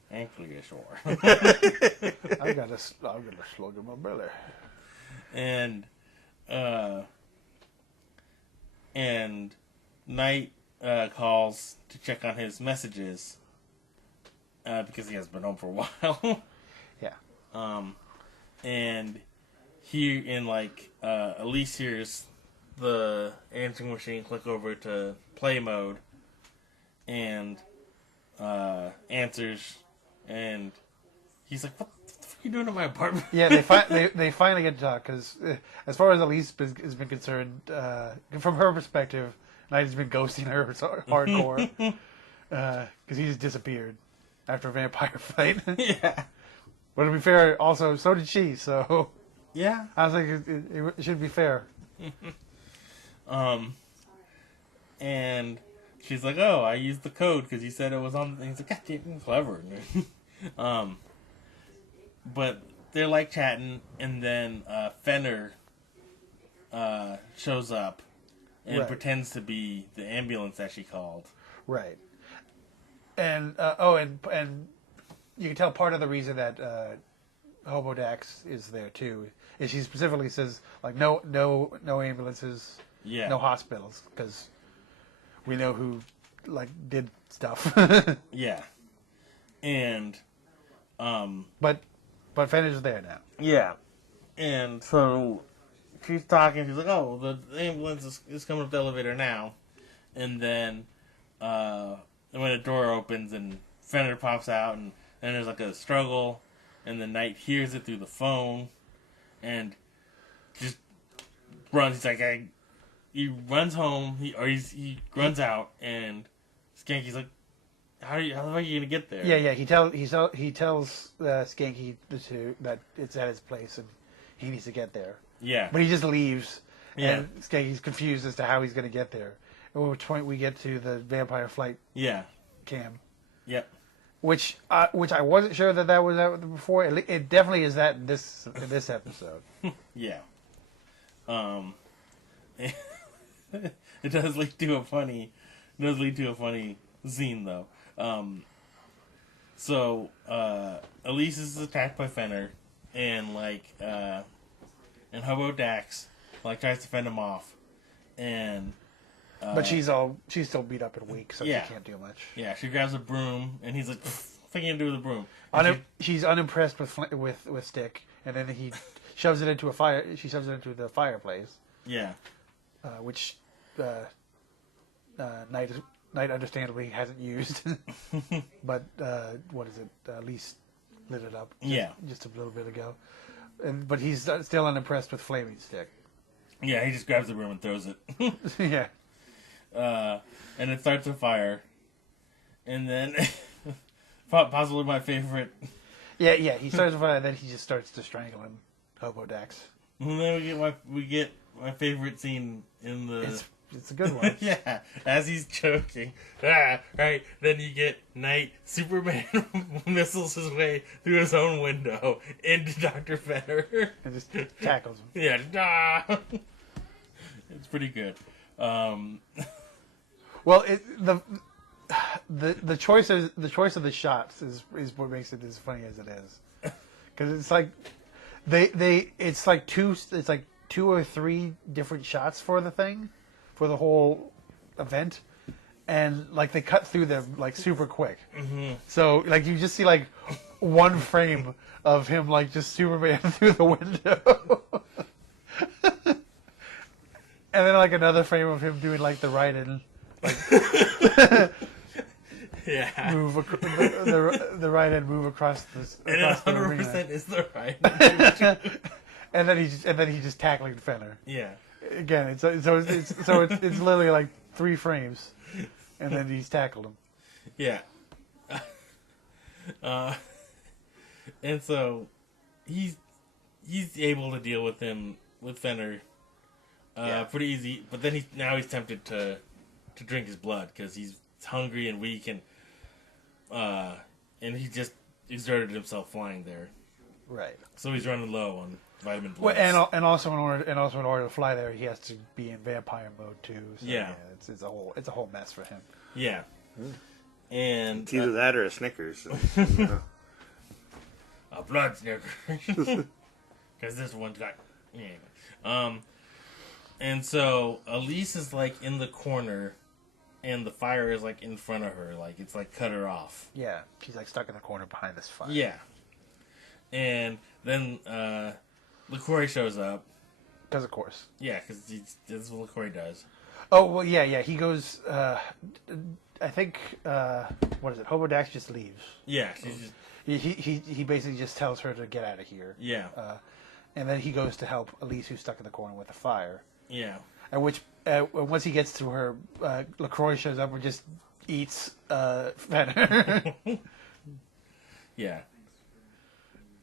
And clear shore. I got a slug in my belly. And Knight calls to check on his messages because he hasn't been home for a while. Yeah. And he Elise hears the answering machine click over to play mode and answers, and he's like, "What the fuck are you doing in my apartment?" Yeah, they finally get to talk because, as far as Elise has been concerned, from her perspective, Knight has been ghosting her hardcore because he just disappeared after a vampire fight. Yeah. But to be fair, also so did she. So Yeah. I was like, it should be fair. And she's like, "Oh, I used the code because you said it was on." And he's like, "God damn, clever." But they're like chatting, and then Fenner shows up and Right. pretends to be the ambulance that she called. Right. And and you can tell part of the reason that Hobo Dax is there too is she specifically says like no ambulances, Yeah. no hospitals because we know who like did stuff. Yeah. And but Fenner's there now. yeah. And so she's talking. She's like, "Oh, the ambulance is coming up the elevator now." And then when the door opens and Fenner pops out, and then there's like a struggle, and the Knight hears it through the phone, and just runs. He's like, he runs home. He runs out, and Skanky's like, how the fuck are you gonna get there? Yeah. He tells Skanky that it's at his place and he needs to get there. Yeah. But he just leaves, Yeah. and Skanky's confused as to how he's going to get there. At which point we get to the vampire flight Yeah. cam, Yep. which I wasn't sure that was out before. It definitely is that in this episode. Yeah. It does lead to a funny scene though. So Elise is attacked by Fenner, and and Hobo Dax tries to fend him off, and But she's still beat up and weak, so Yeah. she can't do much. yeah, she grabs a broom, and he's like, "What are you gonna do with the broom?" She's unimpressed with Stick, and then he shoves it into a fire. She shoves it into the fireplace, Yeah. which Knight understandably hasn't used. But what is it? At least lit it up. Just a little bit ago. But he's still unimpressed with Flaming Stick. Yeah, he just grabs the broom and throws it. Yeah. And it starts a fire. And then, possibly my favorite. Yeah. He starts a fire, and then he just starts to strangle him, Hobo Dax. And then we get my favorite scene in the. It's a good one. Yeah, as he's choking. Right. Then you get Knight. Superman missiles his way through his own window into Dr. Fenner. And just tackles him. Yeah. It's pretty good. Well, the choice of the shots is what makes it as funny as it is, because it's like it's like two or three different shots for the whole event, and like they cut through them like super quick. Mm-hmm. So like you just see like one frame of him like just Superman through the window. And then like another frame of him doing like the right and like Yeah. move the right end move across the And across the 100% arena. is the right. And then he's just tackling Fenner. Yeah. Again, it's literally like 3 frames, and then he's tackled him. Yeah. And so he's able to deal with Fenner pretty easy, but then he's tempted to drink his blood because he's hungry and weak, and he just exerted himself flying there. Right. So he's running low on vitamin Well, blood. and also in order to fly there, he has to be in vampire mode too. So, Yeah. it's a whole mess for him. Yeah. And It's either that or a Snickers. a blood snicker. Because this one's got... Anyway. And so Elise is like in the corner, and the fire is like in front of her. Like it's like cut her off. Yeah, she's like stuck in the corner behind this fire. Yeah. And then LaCroix shows up. Because of course. Yeah, because this is what LaCroix does. Oh well, yeah. He goes. I think. What is it? Hobo Dax just leaves. Yeah, she's just... He basically just tells her to get out of here. Yeah. And then he goes to help Elise, who's stuck in the corner with the fire. Yeah. At which, once he gets to her, LaCroix shows up and just eats Fenner. Yeah.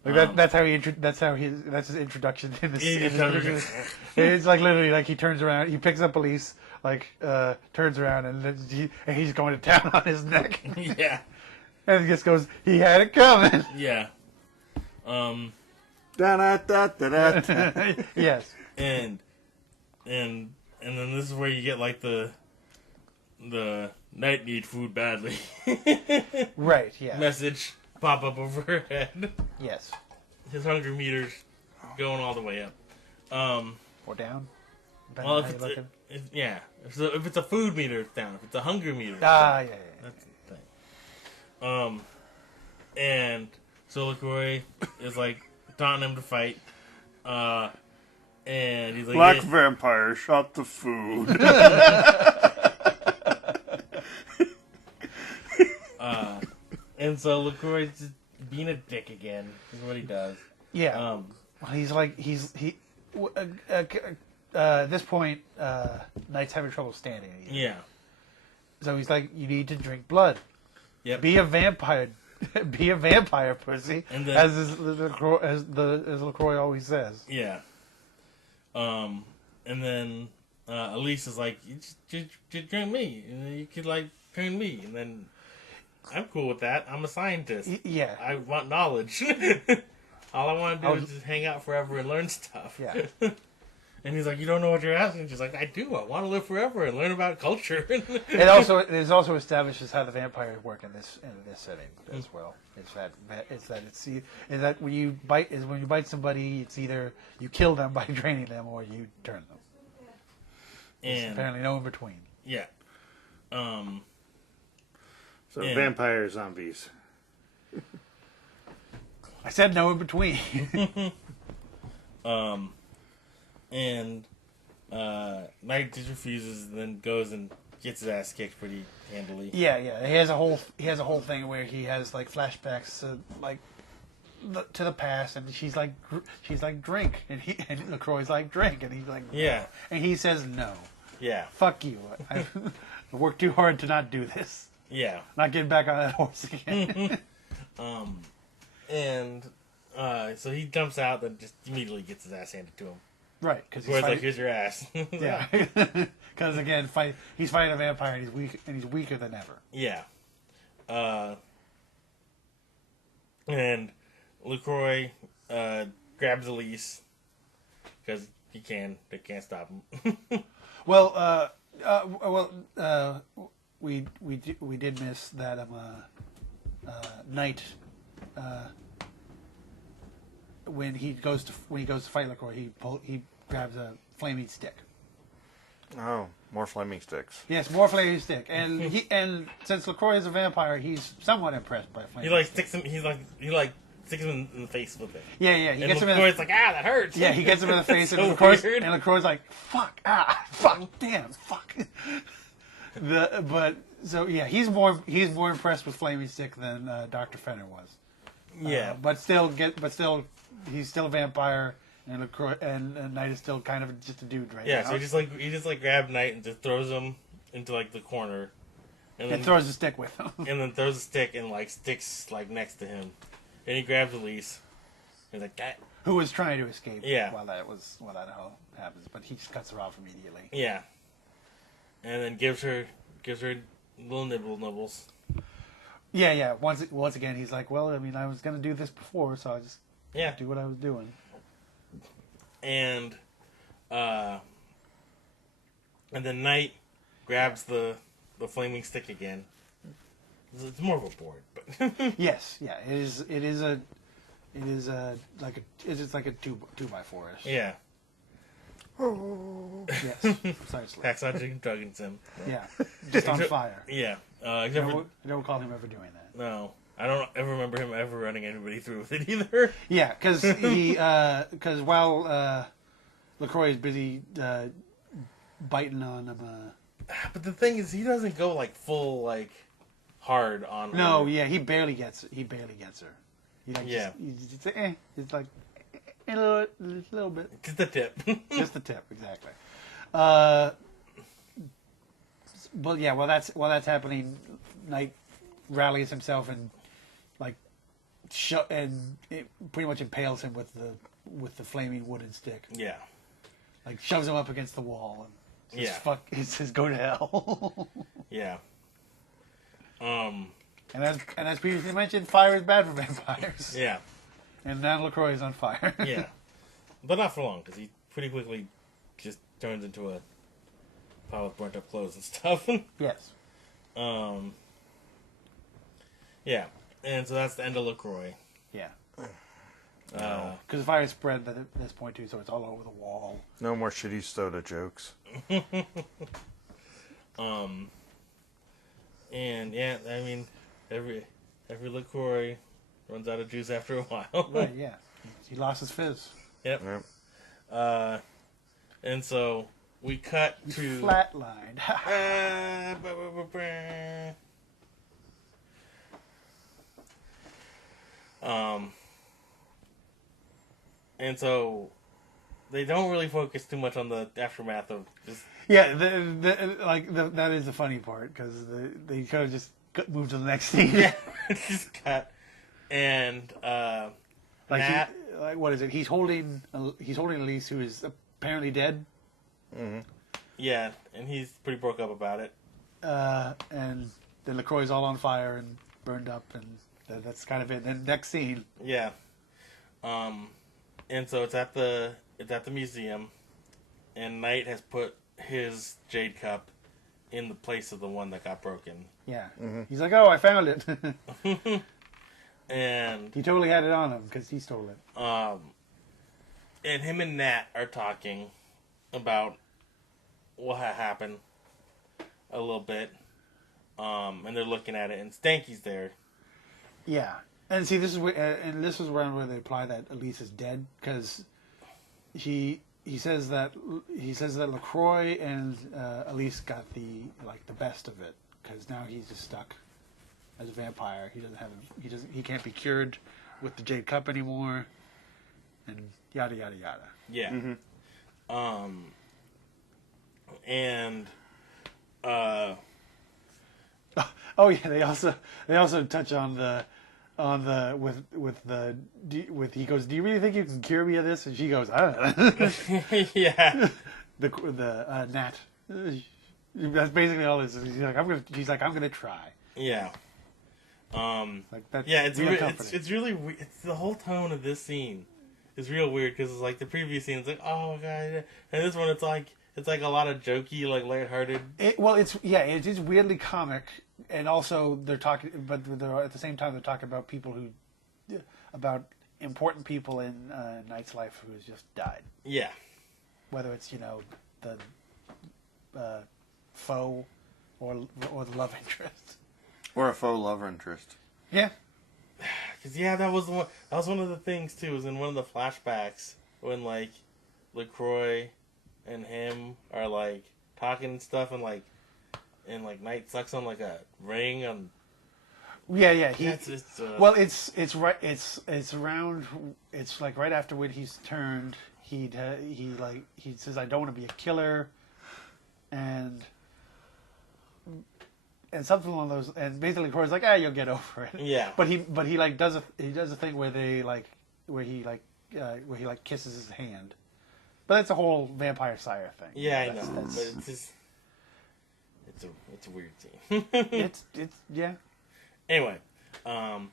Like that's his introduction in this. It's like literally like he turns around, he picks up Elise, like turns around and he's going to town on his neck. Yeah. And he just goes, he had it coming. Yeah. Da-da-da-da-da. Yes. And then this is where you get like the night need food badly Right. Yeah. message pop up over her head. Yes. His hunger meter's going all the way up. Or down. Depending Well, on how you're looking. yeah. If it's a food meter, it's down. If it's a hunger meter, it's down. Yeah. That's the thing. And so LaCroix is like taunting him to fight. And he's like, Black yeah. vampire shot the food. And so LaCroix's just being a dick again. Is what he does. Yeah. He's like at this point, Knight's having trouble standing. Yeah. So he's like, you need to drink blood. Yep. Be a vampire. Be a vampire, pussy. And then, as LaCroix always says. Yeah. And then Elise is like, you just drink me, and then you could like turn me, and then I'm cool with that. I'm a scientist. Yeah. I want knowledge. All I want to do is just hang out forever and learn stuff. Yeah. And he's like, you don't know what you're asking. She's like, I do. I want to live forever and learn about culture. It also establishes how the vampires work in this setting as well. It's that when you bite somebody, it's either you kill them by draining them or you turn them. There's apparently no in between. Yeah. So vampire zombies. I said no in between. And Knight just refuses, and then goes and gets his ass kicked pretty handily. Yeah. He has a whole thing where he has like flashbacks to the past, and she's like drink, and LaCroix's like drink, and he's like no. Yeah. And he says no. Yeah. Fuck you. I worked too hard to not do this. Yeah. Not getting back on that horse again. So he jumps out and just immediately gets his ass handed to him. Right, because Where it's like, here's your ass. Yeah, because again, he's fighting a vampire, and he's weaker than ever. Yeah. And LaCroix grabs Elise because they can't stop him. Well, we did miss that Knight when he goes to fight LaCroix, he grabs a flaming stick Oh, more flaming sticks. Yes, more flaming stick, and since LaCroix is a vampire, he's somewhat impressed by flaming. He like sticks him. He sticks him in the face with it. Yeah, he And gets him in. LaCroix's like, that hurts. Yeah, he gets him in the face, So and LaCroix's weird. like, fuck, damn, fuck. He's more impressed with flaming stick than Dr. Fenner was. Yeah. But still, he's still a vampire, and LaCroix and Knight is still kind of just a dude right Yeah, now. so he just grabbed Knight and just throws him into like the corner, and throws the stick with him. and then throws a stick and like sticks like next to him, and he grabs Elise. He's like, that. Who was trying to escape? Yeah. While that all happens, but he just cuts her off immediately. Yeah. And then gives her little nibbles. Yeah. Once again, he's like, well, I mean, I was gonna do this before, so I just do what I was doing. And then Knight grabs the flaming stick again. It's more of a board, but Yes, yeah, it is like a 2x4-ish. yeah. Yes, precisely. Hacksaw Jim Duggan's him. Yeah, just on fire. Yeah. I Except for, don't recall him ever doing that. no, I don't ever remember him ever running anybody through with it either. Yeah, because while LaCroix is busy biting on him. But the thing is, he doesn't go like full like hard on. No, her. yeah, he barely gets her. He like it's like a little bit. Just the tip. Just the tip, exactly. But yeah, while that's happening, Knight rallies himself and like it pretty much impales him with the flaming wooden stick. Yeah. Like shoves him up against the wall and says, Yeah. "Fuck!" He says, "Go to hell." Yeah. And as previously mentioned, fire is bad for vampires. Yeah. And now LaCroix is on fire. Yeah. But not for long, because he pretty quickly just turns into a pile of burnt up clothes and stuff. Yes. Yeah. And so that's the end of LaCroix. Yeah. Because the fire spread at this point too, so it's all over the wall. No more shitty soda jokes. And yeah, I mean, every LaCroix runs out of juice after a while. Right, yeah. He lost his fizz. Yep. And so we cut to Flatlined. And so they don't really focus too much on the aftermath of just Yeah, that is the funny part, because they kind of just move to the next scene. yeah, just cut. And Matt, what is it? He's holding Elise, who is apparently dead. Mm-hmm. yeah, and he's pretty broke up about it. And then LaCroix is all on fire and burned up, and that's kind of it. Then next scene. Yeah. And so it's at the museum, and Knight has put his jade cup in the place of the one that got broken. Yeah. Mm-hmm. He's like, "Oh, I found it." And he totally had it on him because he stole it. and him and Nat are talking about what happened a little bit. And they're looking at it, and Stanky's there. Yeah. And see, this is around where they imply that Elise is dead, because he says that LaCroix and Elise got the best of it, because now he's just stuck as a vampire. He can't be cured with the Jade Cup anymore, and yada yada yada. Yeah. Mm-hmm. And oh yeah, they also touch on he goes, "Do you really think you can cure me of this?" And she goes, "I don't know." yeah. the Nat. That's basically all this is. She's like, I'm gonna try. Yeah. Like that. Yeah, it's really weird. It's the whole tone of this scene is real weird, because it's like the previous scene, it's like, oh god, and this one it's like a lot of jokey, like lighthearted. It is weirdly comic, and also they're talking, but at the same time they're talking about about important people in Knight's life who has just died. Yeah. Whether it's foe or the love interest. Or a faux love interest. Yeah. Cause that was one of the things too. Was in one of the flashbacks when like LaCroix and him are like talking and stuff, and Knight sucks on like a ring on. Yeah. It's right. It's around. It's like right after when he's turned. He says, "I don't want to be a killer," and something along those. And basically, Corey's like, "You'll get over it." Yeah. But he does a thing where he kisses his hand. But that's a whole Vampire Sire thing. Yeah, I know. But it's just it's a weird scene. it's yeah. Anyway, and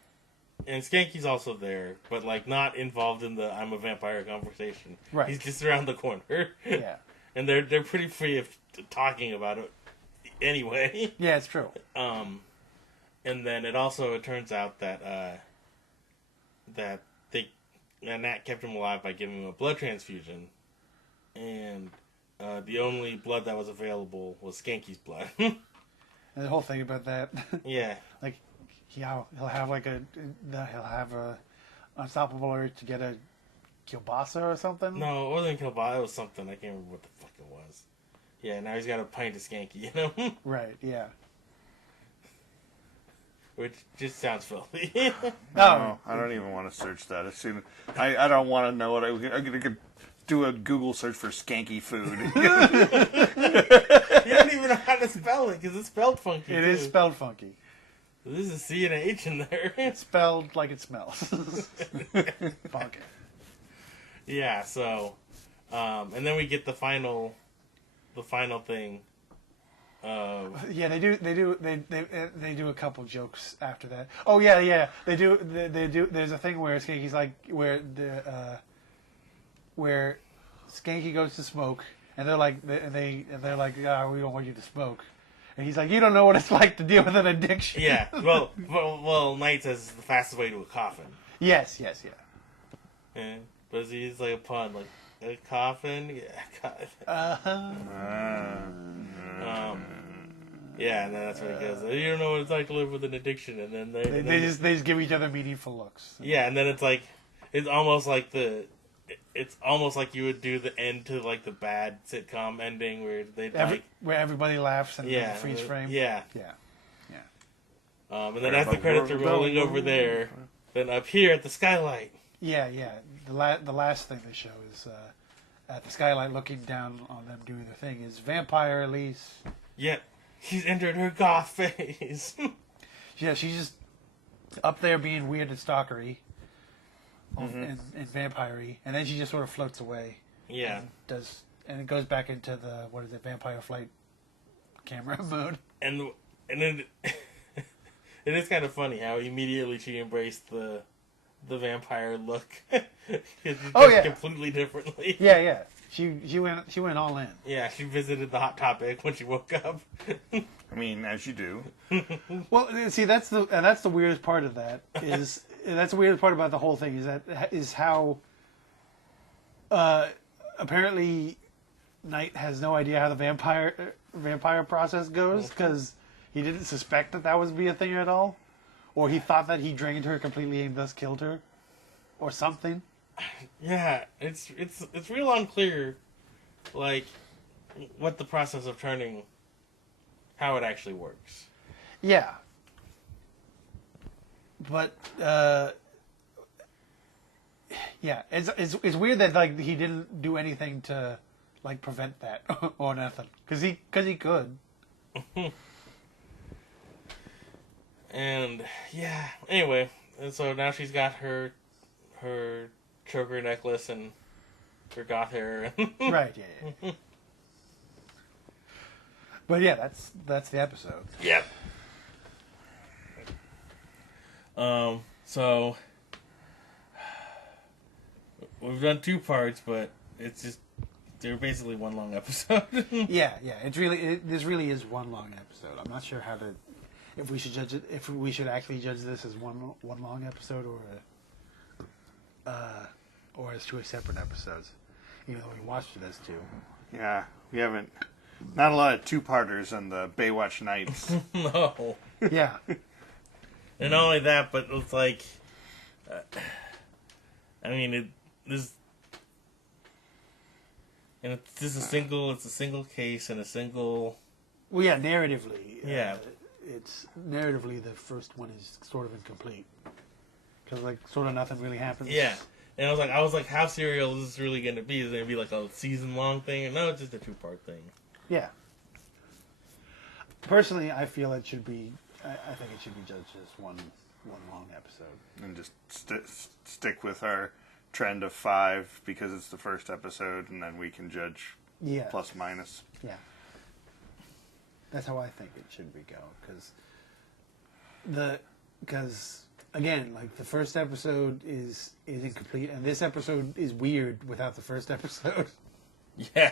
Skanky's also there, but like not involved in the "I'm a vampire" conversation. Right. He's just around the corner. Yeah. And they're pretty free of talking about it anyway. Yeah, it's true. And then it turns out that Nat kept him alive by giving him a blood transfusion, and the only blood that was available was Skanky's blood. And the whole thing about that. Yeah. Like, he'll have a unstoppable urge to get a kielbasa or something. No, it wasn't kielbasa. It was something. I can't remember what the fuck it was. Yeah, now he's got a pint of Skanky, Right. Yeah. Which just sounds filthy. No, I don't even want to search that. As soon I don't want to know what I'm gonna do a Google search for skanky food. You don't even know how to spell it because it's spelled funky. It is spelled funky. There's a C and an H in there. It's spelled like it smells. Funky. Yeah. So, and then we get the final thing. Yeah, they do a couple jokes after that. Oh yeah. They do. There's a thing where Skanky's like where Skanky goes to smoke, and they're like, we don't want you to smoke, and he's like, you don't know what it's like to deal with an addiction. Yeah. Well, Knight says it's the fastest way to a coffin. Yes. Yeah. But he's like a pun, like a coffin. Yeah. Yeah, and then that's what he goes. You don't know what it's like to live with an addiction, and then they just give each other meaningful looks. Yeah, and then it's almost like you would do the end to like the bad sitcom ending where where everybody laughs and there's a freeze frame. Yeah. And then Right, as the credits are rolling over there, then up here at the skylight. Yeah. The last thing they show is at the skylight, looking down on them doing their thing, is Vampire Elise. Yeah, she's entered her goth phase. Yeah, she's just up there being weird and stalkery. And vampire-y, and then she just sort of floats away. Yeah. And it goes back into the vampire flight camera mode. And then it is kind of funny how immediately she embraced the vampire look. Completely differently. Yeah. She went all in. Yeah, she visited the Hot Topic when she woke up. I mean, as you do. Well, see, that's the weirdest part of that is. That's the weirdest part about the whole thing is how apparently Knight has no idea how the vampire process goes because he didn't suspect that would be a thing at all, or he thought that he drained her completely and thus killed her, or something. Yeah, it's real unclear, like what the process of turning, how it actually works. Yeah. But it's weird that like he didn't do anything to like prevent that or nothing because he could. And yeah, anyway, and so now she's got her choker necklace and her goth hair. Right. Yeah. But yeah, that's the episode. Yep. So we've done 2 parts, but they're basically one long episode. Yeah. This really is one long episode. I'm not sure if we should judge it, if we should actually judge this as one long episode or as 2 separate episodes, even though we watched it as 2. Yeah, we haven't Not a lot of two-parters on the Baywatch Nights. No. Yeah. And not only that, but it's like, I mean, and it's just it's a single case and a single. Well, yeah, narratively. Yeah. It's narratively the first one is sort of incomplete because like sort of nothing really happens. Yeah. And I was like, how serial is this really going to be? Is it going to be like a season-long thing? No, it's just a 2-part thing. Yeah. Personally, I feel it should be. I think it should be judged as one long episode. And just stick with our trend of 5 because it's the first episode, and then we can judge plus minus. Yeah. That's how I think it should be because again, like the first episode is incomplete, and this episode is weird without the first episode. Yeah.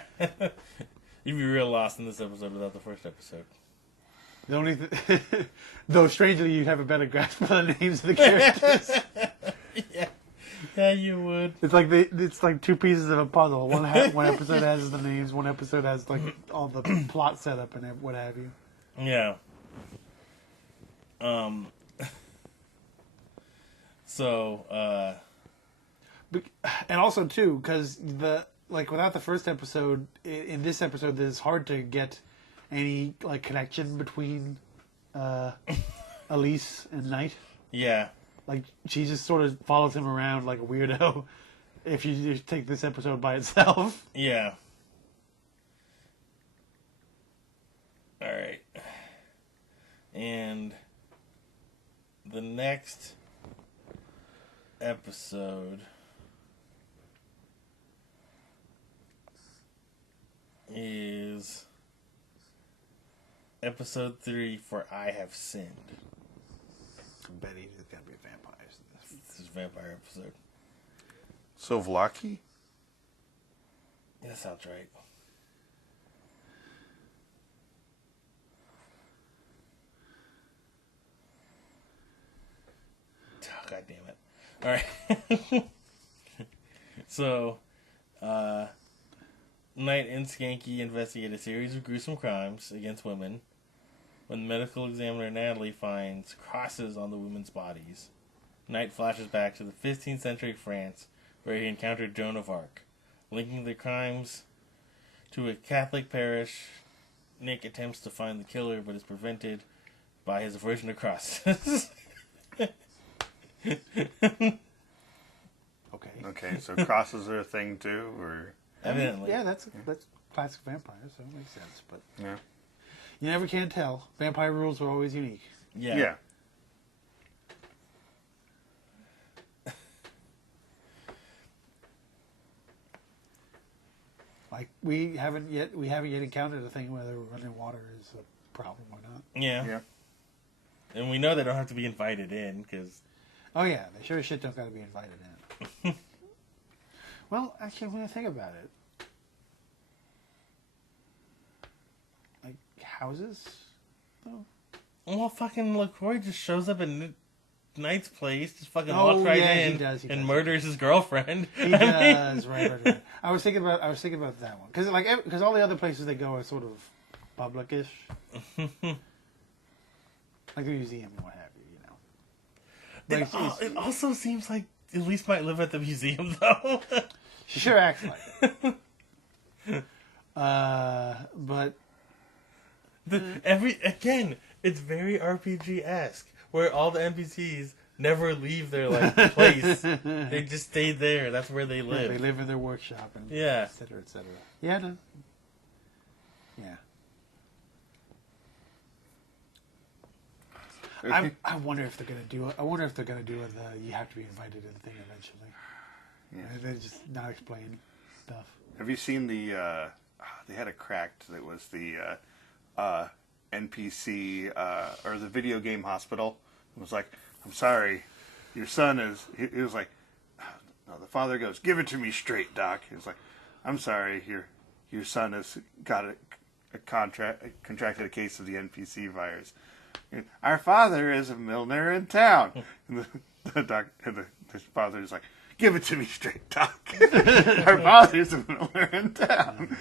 You'd be real lost in this episode without the first episode. The only though strangely you'd have a better grasp of the names of the characters. Yeah, you would. It's like two pieces of a puzzle. One episode has the names, one episode has like all the plot setup and what have you. Yeah. So, and also too, because without the first episode, in this episode, it's hard to get any like connection between Elise and Knight. Yeah. Like she just sort of follows him around like a weirdo. If you just take this episode by itself. Yeah. All right. And the next episode is episode 3 for I Have Sinned. I bet he's gonna be vampires in this. This is a vampire episode. Souvlaki? Yeah, that sounds right. Oh, God damn it. Alright. So, Knight and Skanky investigate a series of gruesome crimes against women when medical examiner Natalie finds crosses on the women's bodies. Knight flashes back to the 15th century France where he encountered Joan of Arc. Linking the crimes to a Catholic parish, Nick attempts to find the killer but is prevented by his aversion to crosses. Okay, so crosses are a thing too, or Evidently. Yeah, that's classic vampire, so it makes sense. But yeah, you never can tell. Vampire rules are always unique. Yeah. Like we haven't yet encountered a thing whether running water is a problem or not. Yeah. And we know they don't have to be invited in because. Oh yeah, they sure as shit don't got to be invited in. Well, actually, when I think about it, like houses. Oh. Well, fucking LaCroix just shows up in Knight's place, just fucking walks right in he does, and murders his girlfriend. He does, right. I was thinking about that one because all the other places they go are sort of public-ish, like the museum and what have you. But it also seems like Elise might live at the museum, though. She sure acts like it. But it's very RPG-esque, where all the NPCs never leave their place. They just stay there. That's where they live. They live in their workshop and et cetera, et cetera. Yeah, no. Yeah. I wonder if they're gonna do it. I wonder if they're gonna do it. You have to be invited to the thing eventually. Yeah. They just not explain stuff. Have you seen the? They had a cracked that was the NPC or the video game hospital. It was like, I'm sorry, your son is. He was like, no. The father goes, give it to me straight, Doc. He was like, I'm sorry, your son has got contracted a case of the NPC virus. Our father is a milliner in town. And the father is like, give it to me straight, Doc. Our father is a milliner in town.